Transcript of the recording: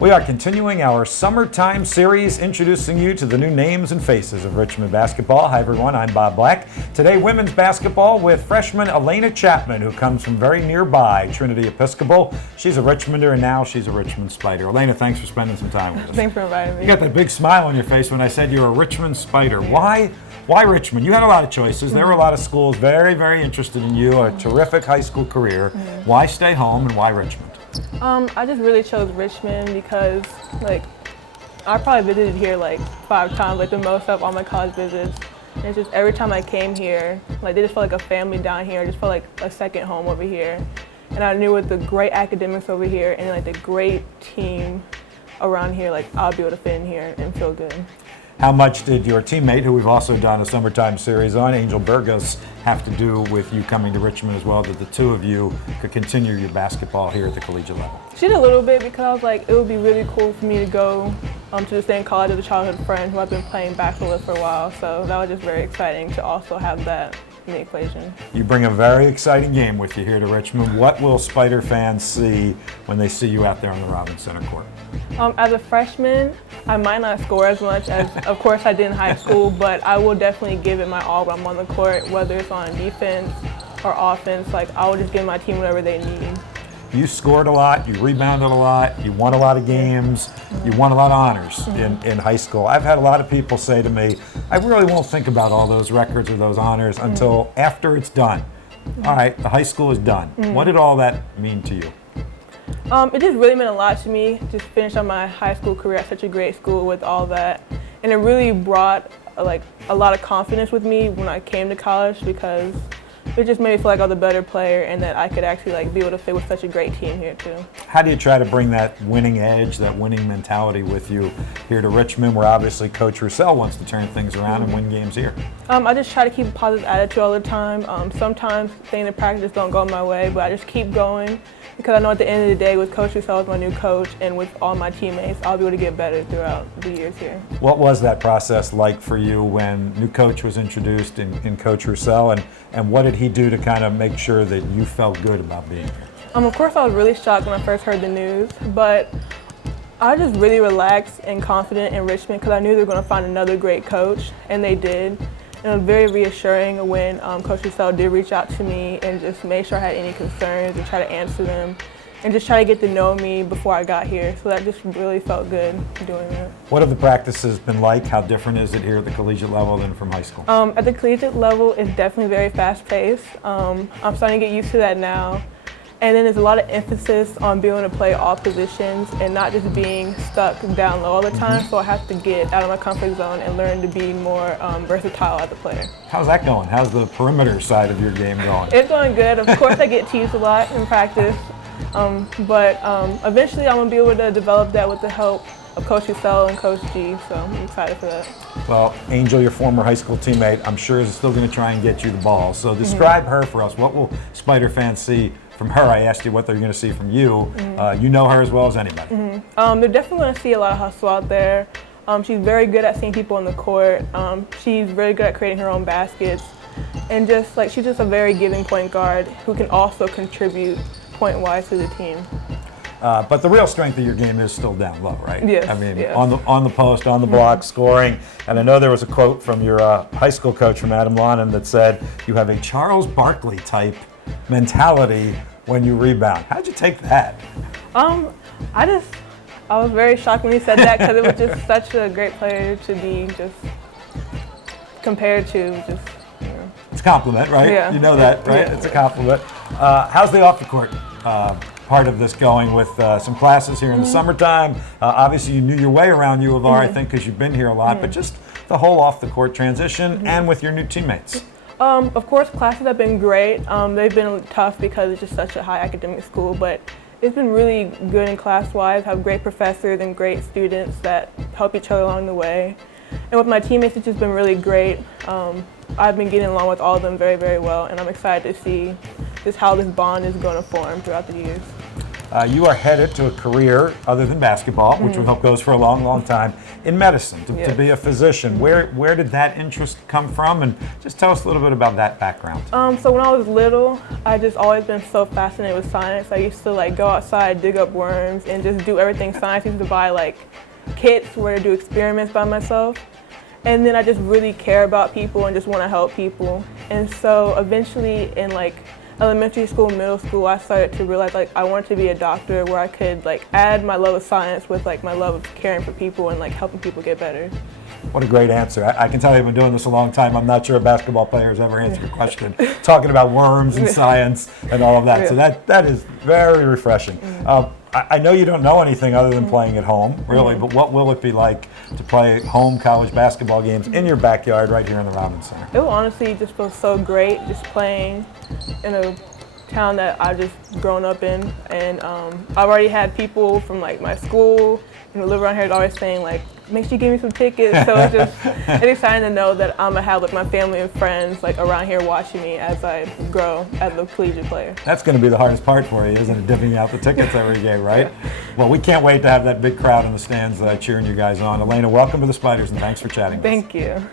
We are continuing our summertime series, introducing you to the new names and faces of Richmond basketball. Hi everyone, I'm Bob Black. Today, women's basketball with freshman Elaina Chapman, who comes from very nearby Trinity Episcopal. She's a Richmonder and now she's a Richmond Spider. Elaina, thanks for spending some time with us. Thanks for inviting me. You got that big smile on your face when I said you're a Richmond Spider. Why Richmond? You had a lot of choices. There were a lot of schools very, very interested in you, a terrific high school career. Why stay home and why Richmond? I just really chose Richmond because, I probably visited here 5 times, the most of all my college visits. And it's just every time I came here, they just felt like a family down here. I just felt like a second home over here. And I knew with the great academics over here and the great team around here, I'll be able to fit in here and feel good. How much did your teammate, who we've also done a summertime series on, Angel Burgos, have to do with you coming to Richmond as well, that the two of you could continue your basketball here at the collegiate level? She did a little bit because I was like, it would be really cool for me to go to the same college as a childhood friend who I've been playing basketball with for a while. So that was just very exciting to also have that in the equation. You bring a very exciting game with you here to Richmond. What will Spider fans see when they see you out there on the Robins Center court? As a freshman, I might not score as much as, of course, I did in high school, but I will definitely give it my all when I'm on the court, whether it's on defense or offense. I will just give my team whatever they need. You scored a lot, you rebounded a lot, you won a lot of games, you won a lot of honors in high school. I've had a lot of people say to me, I really won't think about all those records or those honors until after it's done. All right, the high school is done. What did all that mean to you? It just really meant a lot to me, just finish up my high school career at such a great school with all that. And it really brought a lot of confidence with me when I came to college because it just made me feel like I was a better player and that I could actually be able to fit with such a great team here too. How do you try to bring that winning edge, that winning mentality with you here to Richmond, where obviously Coach Roussel wants to turn things around and win games here? I just try to keep a positive attitude all the time. Sometimes things in practice don't go my way, but I just keep going because I know at the end of the day with Coach Roussel as my new coach and with all my teammates, I'll be able to get better throughout the years here. What was that process like for you when new coach was introduced in Coach Roussel, and what did he do to kind of make sure that you felt good about being here? Of course, I was really shocked when I first heard the news, but I was just really relaxed and confident in Richmond because I knew they were going to find another great coach, and they did. And it was very reassuring when Coach Roussel did reach out to me and just made sure I had any concerns and try to answer them and just try to get to know me before I got here. So that just really felt good doing that. What have the practices been like? How different is it here at the collegiate level than from high school? At the collegiate level, it's definitely very fast-paced. I'm starting to get used to that now. And then there's a lot of emphasis on being able to play all positions and not just being stuck down low all the time. So I have to get out of my comfort zone and learn to be more versatile as a player. How's that going? How's the perimeter side of your game going? It's going good. Of course, I get teased a lot in practice. But eventually I'm going to be able to develop that with the help of Coach Roussel and Coach G, so I'm excited for that. Well, Angel, your former high school teammate, I'm sure is still going to try and get you the ball. So describe her for us. What will Spider fans see from her? I asked you what they're going to see from you. You know her as well as anybody. They're definitely going to see a lot of hustle out there. She's very good at seeing people on the court. She's very good at creating her own baskets. And just she's just a very giving point guard who can also contribute point-wise to the team. But the real strength of your game is still down low, right? Yes. I mean, yes. on the post, on the block, scoring. And I know there was a quote from your high school coach, from Adam Lonnan, that said you have a Charles Barkley type mentality when you rebound. How'd you take that? I was very shocked when he said that because it was just such a great player to be just compared to. It's a compliment, right? Yeah. You know that, right? Yeah. It's a compliment. How's the off the court part of this going with some classes here in the summertime? Obviously, you knew your way around U of R, I think, because you've been here a lot, but just the whole off the court transition and with your new teammates. Of course, classes have been great. They've been tough because it's just such a high academic school, but it's been really good in class-wise. Have great professors and great students that help each other along the way. And with my teammates, it's just been really great. I've been getting along with all of them very, very well, and I'm excited to see just how this bond is going to form throughout the years. you are headed to a career other than basketball, which we hope goes for a long, long time, in medicine, to be a physician. Where did that interest come from? And just tell us a little bit about that background. So when I was little, I just always been so fascinated with science. I used to like go outside, dig up worms, and just do everything science. I used to buy like kits where to do experiments by myself. And then I just really care about people and just want to help people. And so eventually in like elementary school, middle school, I started to realize like I wanted to be a doctor where I could like add my love of science with like my love of caring for people and like helping people get better. What a great answer. I can tell you've been doing this a long time. I'm not sure a basketball player has ever answered a question talking about worms and science and all of that. So that is very refreshing. I know you don't know anything other than playing at home, really, but what will it be like to play home college basketball games in your backyard right here in the Robins Center? It will honestly just feel so great just playing in a town that I've just grown up in. And I've already had people from like my school who live around here always saying like, make sure you give me some tickets. So it's exciting to know that I'm gonna have like my family and friends like around here watching me as I grow as a collegiate player. That's going to be the hardest part for you, isn't it? Dipping out the tickets every game, right? Well, we can't wait to have that big crowd in the stands cheering you guys on. Elaina, welcome to the Spiders, and thanks for chatting with us. Thank you.